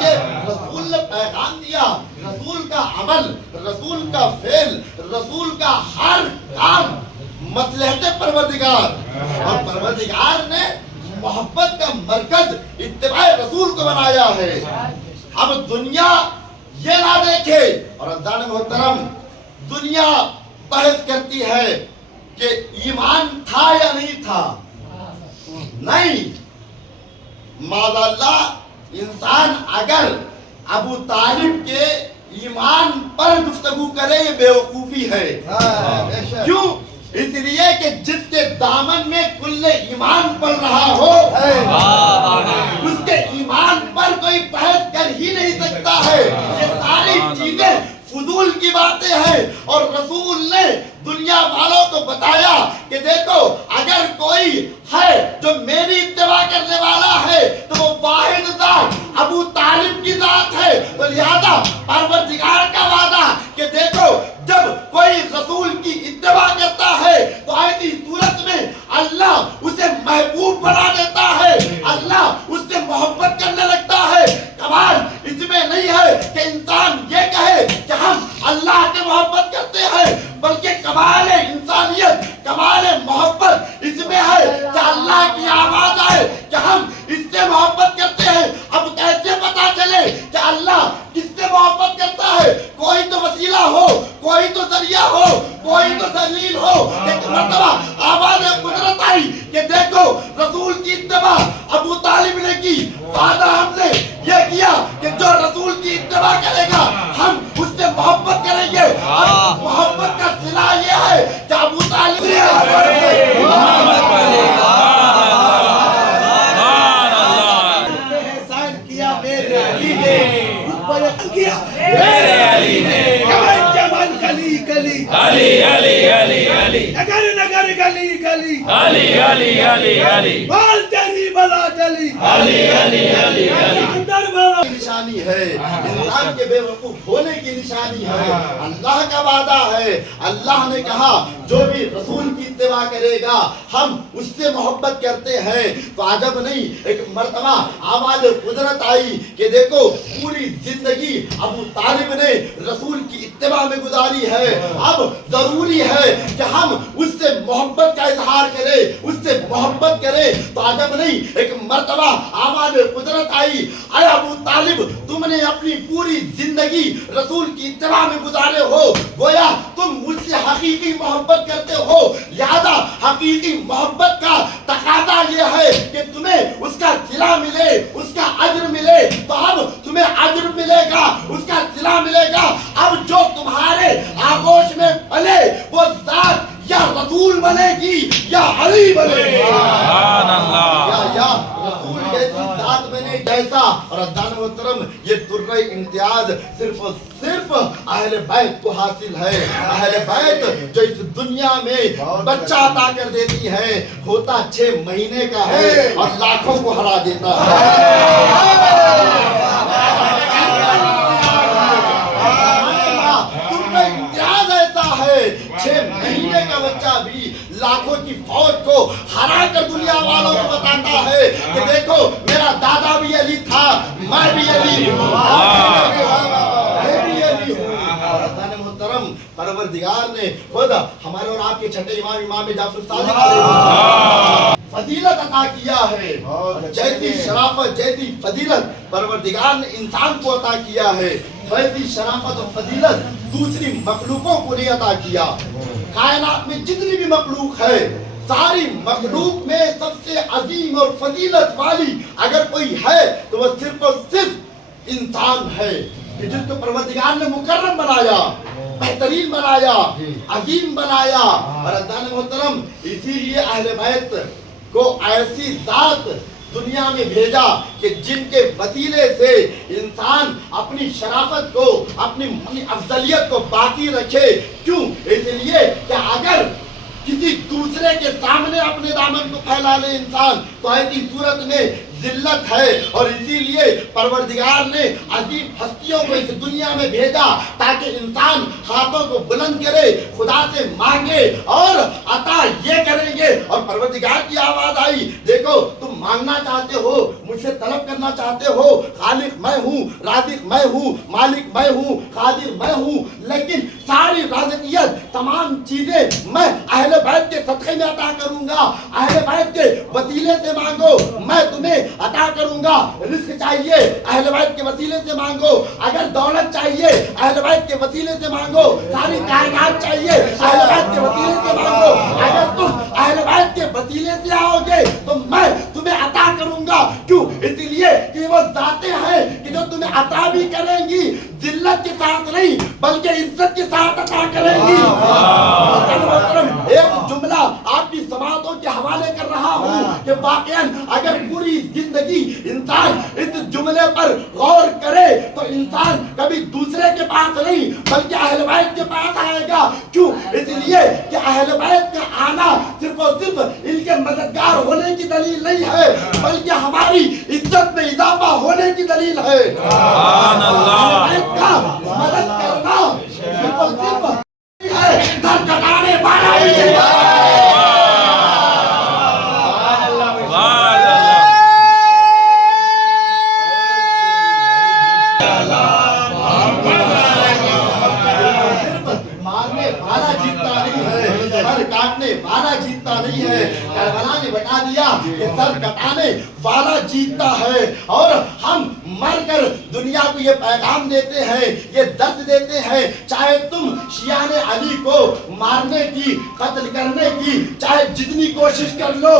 یہ رسول نے پیغام دیا، رسول کا عمل، رسول کا فعل، رسول کا ہر کام مصلحت پروردگار، اور پروردگار نے محبت کا مرکز اتباع رسول کو بنایا ہے۔ اب دنیا یہ نہ دیکھے، اور عزیزان محترم دنیا بحث کرتی ہے کہ ایمان تھا یا نہیں تھا، نہیں، معاذ اللہ انسان اگر ابو طالب کے ایمان پر گفتگو کرے یہ بیوقوفی ہے۔ کیوں؟ اس لیے کہ جس کے دامن میں کل ایمان پڑ رہا ہو اس کے ایمان پر کوئی بحث کر ہی نہیں سکتا ہے۔ یہ ساری چیزیں فضول کی باتیں ہیں، اور رسول نے دنیا والوں کو بتایا کہ دیکھو اگر کوئی ہے جو میری اتباع کرنے والا ہے تو وہ واحد ذات ابو طالب کی ذات ہے۔ تو لہذا پروردگار کا وعدہ کہ دیکھو جب کوئی رسول کی اتباع کرتا ہے تو ایسی صورت میں اللہ اسے محبوب بنا دیتا ہے، اللہ اس سے محبت کرنے لگتا ہے۔ کمال اس میں نہیں ہے کہ انسان یہ کہے کہ ہم اللہ کے محبت کرتے ہیں، بلکہ کمال انسانیت، کمال محبت اس میں ہے کہ اللہ کی آواز آئے کہ ہم اس سے محبت کرتے ہیں۔ اب کیسے پتا چلے کہ اللہ کس سے محبت کرتا ہے؟ کوئی تو وسیلہ ہو، کوئی تو ذریعہ ہو، کوئی تو دلیل ہو۔ ایک مرتبہ آواز قدرت آئی کہ دیکھو رسول کی اتباع ابو طالب نے کی، وعدہ ہم نے یہ کیا کہ جو رسول کی اتباع کرے گا ہم اس سے محبت کریں گے۔ محبت کا صلہ یہ ہے کہ ابو طالب نے احسان کیا میرے علی نے، کیا میرے علی نے، جمال گلی گلی علی علی علی علی، نگر نگر گلی گلی علی علی علی علی، بال تیری بلا چلی علی علی علی علی، اندر بلا نشانی ہے، انسان کے بے وقوف ہونے کی نشانی ہے۔ اللہ کا وعدہ ہے، اللہ نے کہا جو بھی رسول کی اتباع کرے گا ہم اس سے محبت کرتے ہیں۔ تو عجب نہیں، ایک مرتبہ آواز قدرت آئی کہ دیکھو پوری زندگی ابو طالب نے رسول کی اتباع میں گزاری ہے، اب ضروری ہے کہ ہم اس سے محبت کا اظہار کریں، اس سے محبت کریں۔ تو عجب نہیں، ایک مرتبہ آواز قدرت آئی، اے ابو طالب تم نے اپنی پوری زندگی رسول کی اتباع میں گزارے ہو، گویا تم مجھ سے حقیقی محبت کرتے ہو، لہذا حقیقی محبت کا تقاضا یہ ہے کہ تمہیں اس کا صلہ ملے، اس کا اجر ملے۔ تو اب تمہیں اجر ملے گا، اس کا صلہ ملے گا۔ اب جو تمہارے آغوش میں پلے وہ ذات یا رسول بنے گی یا علی بنے گی، یا رسول جیسی ذات بنے جیسا۔ اور عزیزان محترم یہ درہ امتیاز صرف اور صرف اہل بیت کو حاصل ہے۔ اہل بیت جو اس دنیا میں بچہ عطا کر دیتی ہے ہوتا 6 مہینے کا ہے اور لاکھوں کو ہرا دیتا ہے۔ امتیاز ایسا ہے 6 مہینے کا بچہ بھی لاکھوں کی فوج کو ہرا کر دنیا والوں کو بتاتا ہے کہ دیکھو میرا دادا بھی علی تھا، میں بھی علی ہوں، میں بھی علی ہوں۔ محترم پروردگار نے خود ہمارے اور آپ کے چھٹے امام جعفر صادق علیہ فضیلت عطا کیا ہے، جیسی شرافت جیسی فضیلت پروردگار نے انسان کو عطا کیا ہے ویسی شرافت اور فضیلت دوسری مخلوقوں کو نہیں عطا کیا۔ کائنات میں جتنی بھی مخلوق ہے ساری مخلوق میں سب سے عظیم اور فضیلت والی اگر کوئی ہے تو وہ صرف اور صرف انسان ہے کہ جس کو پروردگار نے مکرم بنایا، بہترین بنایا، عظیم بنایا۔ اور عزیزان محترم اسی لیے اہل بیت کو ایسی ذات دنیا میں بھیجا کہ جن کے وسیلے سے انسان اپنی شرافت کو، اپنی افضلیت کو باقی رکھے۔ کیوں؟ اس لیے کہ اگر کسی دوسرے کے سامنے اپنے دامن کو پھیلا لے انسان تو ایسی صورت میں ذلت ہے، اور اسی لیے پروردگار نے عظیم ہستیوں کو اس دنیا میں بھیجا تاکہ انسان ہاتھوں کو بلند کرے، خدا سے مانگے اور عطا یہ کریں گے۔ اور پروردگار کی آواز آئی، دیکھو تم مانگنا چاہتے ہو، مجھ سے طلب کرنا چاہتے ہو، خالق میں ہوں، رازق میں ہوں، مالک میں ہوں، قادر میں ہوں، لیکن ساری رازقیت تمام چیزیں میں اہل بیت کے صدقے میں عطا کروں گا۔ اہل بیت کے وسیلے سے مانگو، میں تمہیں عطا کروں گا۔ رزق چاہیے اہل بیت کے وسیلے سے مانگو، اگر دولت چاہیے اہل بیت کے وسیلے سے مانگو، ساری کائنات چاہیے اہل بیت کے وسیلے سے مانگو۔ اگر تم اہل بیت کے وسیلے سے آؤ گے تو میں تمہیں عطا کروں گا۔ کیوں؟ اس لیے کہ وہ ذاتیں ہیں کہ جو تمہیں عطا بھی کریں گی، ذلت کے ساتھ نہیں بلکہ عزت کے ساتھ عطا کریں گی۔ ایک جملہ آپ کی سماعتوں کے حوالے کر رہا ہوں کہ واقعاً اگر پوری زندگی انسان اس جملے پر غور کرے تو انسان کبھی دوسرے کے پاس نہیں بلکہ اہل بیت کے پاس آئے گا۔ کیوں؟ اس لیے کہ اہل بیت کا آنا صرف اور صرف ان کے مددگار ہونے کی دلیل نہیں ہے بلکہ ہماری عزت میں اضافہ ہونے کی دلیل ہے۔ اہل بیت کا مدد کرنا صرف اور صرف در کٹانے والا ہی ہے۔ کاٹنے والا جیتتا نہیں ہے۔ کربلا نے بتا دیا کہ سر کٹانے والا جیتتا ہے۔ اور ہم مر کر دنیا کو یہ پیغام دیتے ہیں، یہ درد دیتے ہیں، چاہے تم شیعان علی کو مارنے کی، قتل کرنے کی چاہے جتنی کوشش کر لو،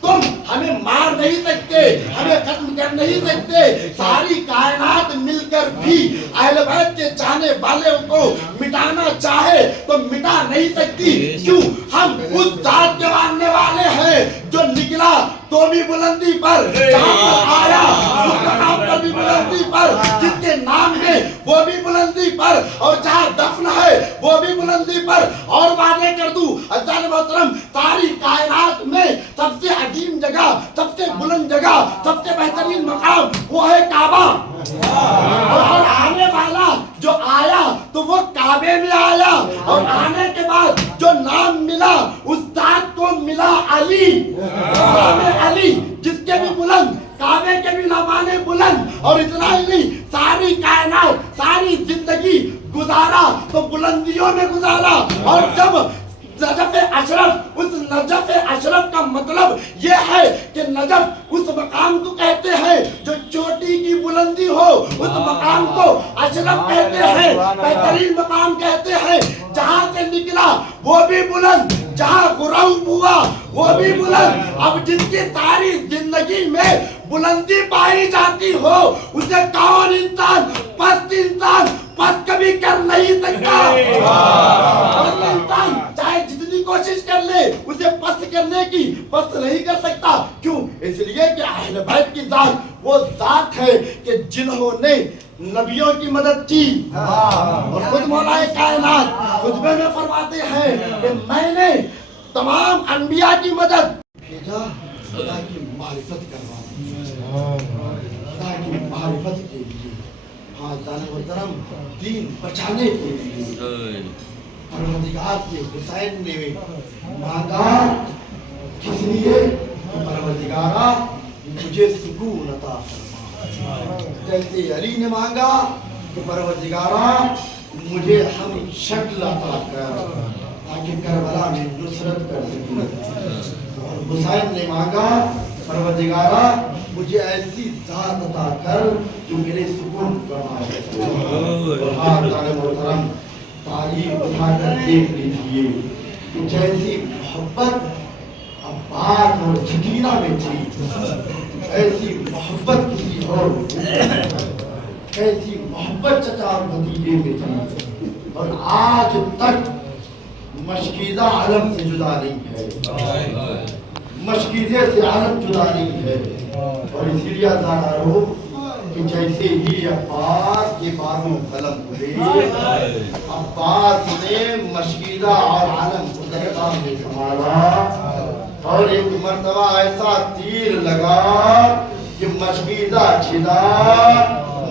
تم ہمیں مار نہیں سکتے، ہمیں ختم کر نہیں سکتے۔ ساری کائنات مل کر بھی اہل بیت کے چاہنے والوں کو مٹانا چاہے تو مٹا نہیں سکتی۔ کیوں؟ ہم اس ذات کے ماننے والے ہیں جو نکلا تو بھی بلندی پر، جہاں پر آیا اس مقام پر بھی بلندی پر، جس کے نام ہے وہ بھی بلندی پر، اور جہاں دفن ہے وہ بھی بلندی پر۔ اور وعدے کر دوں عزیزان محترم، ساری کائنات میں سب سے عظیم جگہ، سب سے بلند جگہ، سب سے بہترین مقام وہ ہے کعبہ۔ اور آنے والا جو آیا تو وہ کعبے میں آیا، اور آنے کے بعد جو نام ملا اس ذات کو ملا علی۔ نام علی جس کے بھی بلند، کعبے کے بھی نامانے بلند۔ اور اتنا ہی نہیں، ساری کائنات، ساری زندگی گزارا تو بلندیوں میں گزارا۔ اور جب نجف اشرف، اس نجف اشرف کا مطلب یہ ہے کہ نجف اس مقام کو کہتے ہیں جو چوٹی کی بلندی ہو، اس مقام کو اشرف کہتے ہیں، بہترین مقام کہتے ہیں۔ جہاں سے نکلا وہ بھی بلند، جہاں غروب ہوا وہ بھی بلند۔ اب جس کی ساری زندگی میں بلندی پائی جاتی ہو اسے کون انسان پست کبھی کر نہیں سکتا۔ پست انسان چاہے جتنی کوشش کر لے اسے پست کرنے کی پست نہیں کر سکتا۔ کیوں؟ اس لیے کہ اہل بیت کی ذات وہ ذات ہے کہ جنہوں نے نبیوں کی مدد کی۔ اور خود مولا کائنات خطبے میں فرماتے ہیں کہ میں نے تمام انبیاء کی مدد بھیجا خدا کی معرفت کروانے، خدا کی معرفت کے لیے، ہاں جان محترم، دین بچانے کے لیے۔ پروردگار سے حسین نے مانگا کس لیے؟ پروردگارا مجھے سکون عطا فرما۔ جیسے علی نے مانگا کہ پروردگارا مجھے ہم شکل عطا کر تاکہ کربلا میں نصرت کر سکوں۔ اور حسین نے مانگا پروردگارا مجھے ایسی ذات عطا کر جو میرے سکون فرمائے۔ اور ہاں جان محترم، تاریخ اٹھا کر دیکھ لیجیے کہ جیسی محبت عباس اور سکینہ میں تھی ایسی محبت کسی اور، ایسی محبت چچا اور بھتیجے میں تھی، اور آج تک مشکیزہ علم سے جدا نہیں ہے، مشکیزے سے علم جدا نہیں ہے۔ اور اسی لیے ذرا رو کہ جیسے ہی عباس کے باروں قلم ہوئے، عباس نے مشکیزہ اور علم کو درگاہ میں سنبھالا، اور ایک مرتبہ ایسا تیر لگا کہ مشکیزہ چھلا،